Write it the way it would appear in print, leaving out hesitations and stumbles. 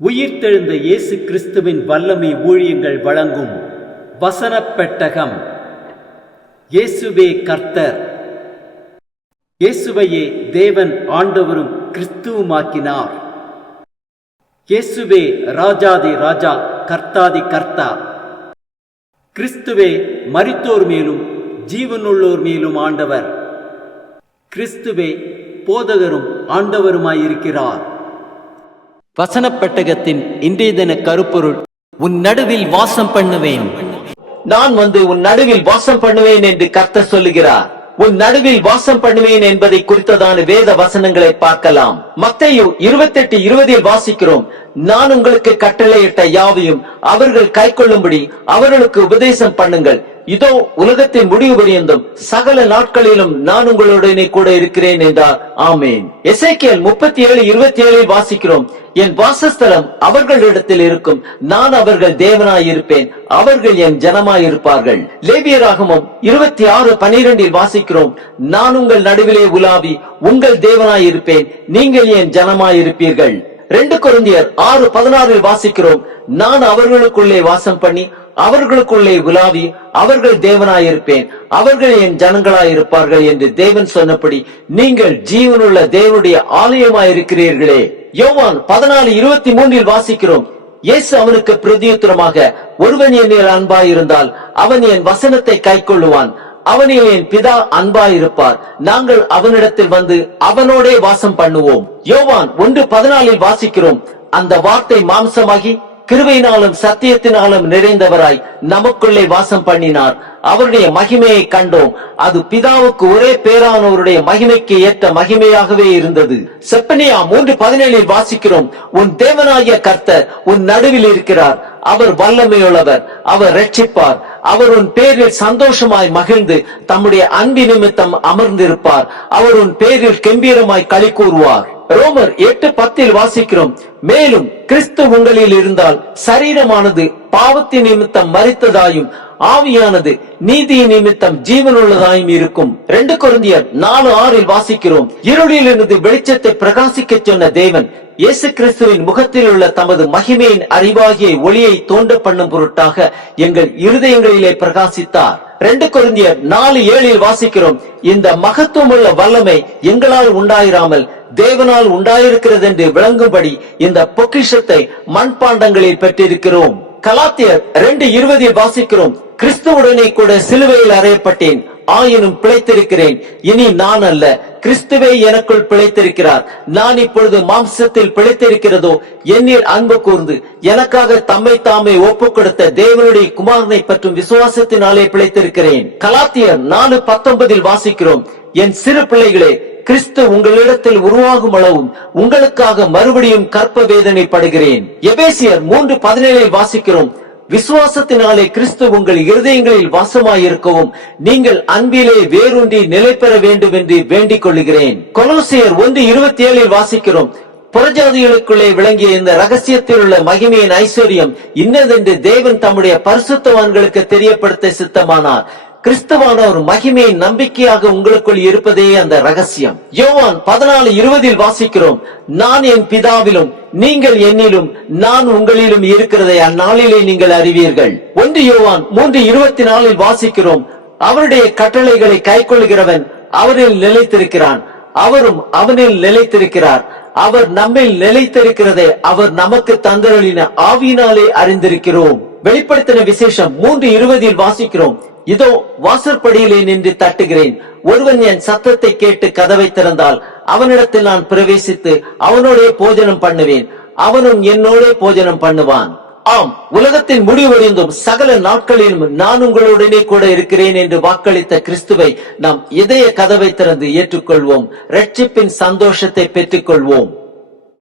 உயிர்த்தெழுந்த இயேசு கிறிஸ்துவின் வல்லமை ஊழியங்கள் வழங்கும் வசனப் பெட்டகம். இயேசுவே கர்த்தர். இயேசுவையே தேவன் ஆண்டவரும் கிறிஸ்துவுமாக்கினார். இயேசுவே ராஜாதி ராஜா, கர்த்தாதி கர்த்தா. கிறிஸ்துவே மரித்தோர் மேலும் ஜீவனுள்ளோர் மேலும் ஆண்டவர். கிறிஸ்துவே போதகரும் ஆண்டவருமாயிருக்கிறார். வசனப் பெட்டகத்தின் இன்றைய தின கருப்பொருள்: உன் நடுவில் வாசம் பண்ணுவேன். நான் வந்து உன் நடுவில் வாசம் பண்ணுவேன் என்று கர்த்தர் சொல்லுகிறார். உன் நடுவில் வாசம் பண்ணுவேன் என்பதை குறித்ததான வேத வசனங்களை பார்க்கலாம். மத்தேயு 28:20 வாசிக்கிறோம்: நான் உங்களுக்கு கட்டளையிட்ட யாவையும் அவர்கள் கைக்கொள்ளும்படி அவர்களுக்கு உபதேசம் பண்ணுங்கள். இதோ உலகத்தின் முடிவு பரியந்தம் சகல நாட்களிலும் நான் உங்களுடனே கூட இருக்கிறேன் என்றார். ஆமேன். எசேக்கியேல் 37:27 வாசிக்கிறோம்: என் வாசஸ்தலம் அவர்களிடத்தில் இருக்கும், நான் அவர்கள் தேவனாயிருப்பேன், அவர்கள் என் ஜனமாயிருப்பார்கள். லேவியராகமம் 26:12 வாசிக்கிறோம்: நான் உங்கள் நடுவிலே உலாவி உங்கள் தேவனாயிருப்பேன், நீங்கள் என் ஜனமாயிருப்பீர்கள். 2 கொரிந்தியர் 6:16 வாசிக்கிறோம்: நான் அவர்களுக்குள்ளே வாசம் பண்ணி அவர்களுக்குள்ளே உலாவி அவர்கள் தேவனாயிருப்பேன், அவர்கள் என் ஜனங்களாயிருப்பார்கள் என்று தேவன் சொன்னபடி நீங்கள் ஜீவனுள்ள தேவனுடைய ஆலயமாயிருக்கிறீர்களே. யோவான் 14:23 வாசிக்கிறோம்: இயேசு அவனுக்கு பிரதியுத்தரமாக, ஒருவன் என்னில் அன்பாயிருந்தால் அவன் என் வசனத்தை கைக்கொள்ளுவான், அவனில் என் பிதா அன்பாயிருப்பார், நாங்கள் அவனிடத்தில் வந்து அவனோடே வாசம் பண்ணுவோம். யோவான் 1:14 வாசிக்கிறோம்: அந்த வார்த்தை மாம்சமாகி கிருபையினாலும் சத்தியத்தினாலும் நிறைந்தவராய் நமக்குள்ளே வாசம் பண்ணினார், அவருடைய மகிமையை கண்டோம், அது பிதாவுக்கு ஒரே பேரானவருடைய மகிமைக்கு ஏற்ற மகிமையாகவே இருந்தது. செப்பனியா 3:17 வாசிக்கிறோம்: உன் தேவனாகிய கர்த்தர் உன் நடுவில் இருக்கிறார், அவர் வல்லமையுள்ளவர், அவர் ரட்சிப்பார், அவர் உன் பேரில் சந்தோஷமாய் மகிழ்ந்து தம்முடைய அன்பு நிமித்தம் அமர்ந்திருப்பார், அவர் உன் பேரில் கெம்பீரமாய் களி கூறுவார். ரோமர் 8:10 வாசிக்கிறோம்: மேலும் கிறிஸ்து உங்களில் இருந்தால் சரீரமானது பாவத்தின் நிமித்தம் மரித்ததாயும் ஆவியானது நீதியின் நிமித்தம் ஜீவனுள்ளதாயும் இருக்கும். 2 கொரிந்தியர் 4:6 வாசிக்கிறோம்: இருளிலிருந்து வெளிச்சத்தை பிரகாசிக்க சொன்ன தேவன் இயேசு கிறிஸ்துவின் முகத்தில் உள்ள தமது மகிமையின் அறிவாகிய ஒளியை தோன்ற பண்ணும் பொருட்டாக எங்கள் இருதயங்களிலே பிரகாசித்தார். 2 கொரிந்தியர் 4:7 வாசிக்கிறோம்: இந்த மகத்துவமுள்ள வல்லமை எங்களால் உண்டாயிராமல் தேவனால் உண்டாயிருக்கிறது என்று விளங்கும்படி இந்த பொக்கிஷத்தை மண்பாண்டங்களில் பெற்றிருக்கிறோம். கலாத்தியர் 2:20 வாசிக்கிறோம்: கிறிஸ்துவுடனே கூட சிலுவையில் அறையப்பட்டேன், ஆயினும் பிழைத்திருக்கிறேன், இனி நான் அல்ல, கிறிஸ்துவே எனக்குள் பிழைத்திருக்கிறார். நான் இப்பொழுது மாம்சத்தில் பிழைத்திருக்கிறதோ என்னில் அன்பு கூர்ந்து எனக்காக தம்மை தாமே ஒப்புக் கொடுத்த தேவனுடைய குமாரனை பற்றும் விசுவாசத்தினாலே பிழைத்திருக்கிறேன். கலாத்தியர் 4:19 வாசிக்கிறோம்: என் சிறு பிள்ளைகளே, கிறிஸ்து உங்களிடத்தில் உருவாகும் அளவும் உங்களுக்காக மறுபடியும் கற்ப வேதனைப்படுகிறேன். எபேசியர் 3:17 வாசிக்கிறோம்: விசுவாசத்தினாலே கிறிஸ்து உங்கள் இருதயங்களில் வாசமாயிருக்கவும் நீங்கள் அன்பிலே வேரூன்றி நிலை பெற வேண்டும் என்று வேண்டிக் கொள்கிறேன். கொலோசியர் 1:27 வாசிக்கிறோம்: புறஜாதிகளுக்குள்ளே விளங்கிய இந்த ரகசியத்தில் உள்ள மகிமையின் ஐஸ்வர்யம் இன்னதென்று தேவன் தம்முடைய பரிசுத்தவான்களுக்கு தெரியப்படுத்த சித்தமானார், கிறிஸ்துவானவர் மகிமையின் நம்பிக்கையாக உங்களுக்குள் இருப்பதே அந்த ரகசியம். யோவான் 14:20 வாசிக்கிறோம்: நான் என் பிதாவிலும் நீங்கள் என்னிலும் நான் உங்களிலும் இருக்கிறதை அந்நாளிலே நீங்கள் அறிவீர்கள். 1 யோவான் 3:24 வாசிக்கிறோம்: அவருடைய கட்டளைகளை கைக்கொள்கிறவன் அவரில் நிலைத்திருக்கிறான், அவரும் அவனில் நிலைத்திருக்கிறார், அவர் நம்மில் நிலைத்திருக்கிறதை அவர் நமக்கு தந்தருளின ஆவியினாலே அறிந்திருக்கிறோம். வெளிப்படுத்தின விசேஷம் 3:20 வாசிக்கிறோம்: இதோ வாசற்படியிலே நின்று தட்டுகிறேன், ஒருவன் என் சத்தத்தை கேட்டு கதவை திறந்தால் அவனிடத்தில் நான் பிரவேசித்து அவனோடே போஜனம் பண்ணுவேன், அவனும் என்னோடே போஜனம் பண்ணுவான். ஆம், உலகத்தின் முடிவடைந்தும் சகல நாட்களிலும் நான் உங்களுடனே கூட இருக்கிறேன் என்று வாக்களித்த கிறிஸ்துவை நாம் இதய கதவை திறந்து ஏற்றுக்கொள்வோம், ரட்சிப்பின் சந்தோஷத்தை பெற்றுக் கொள்வோம்.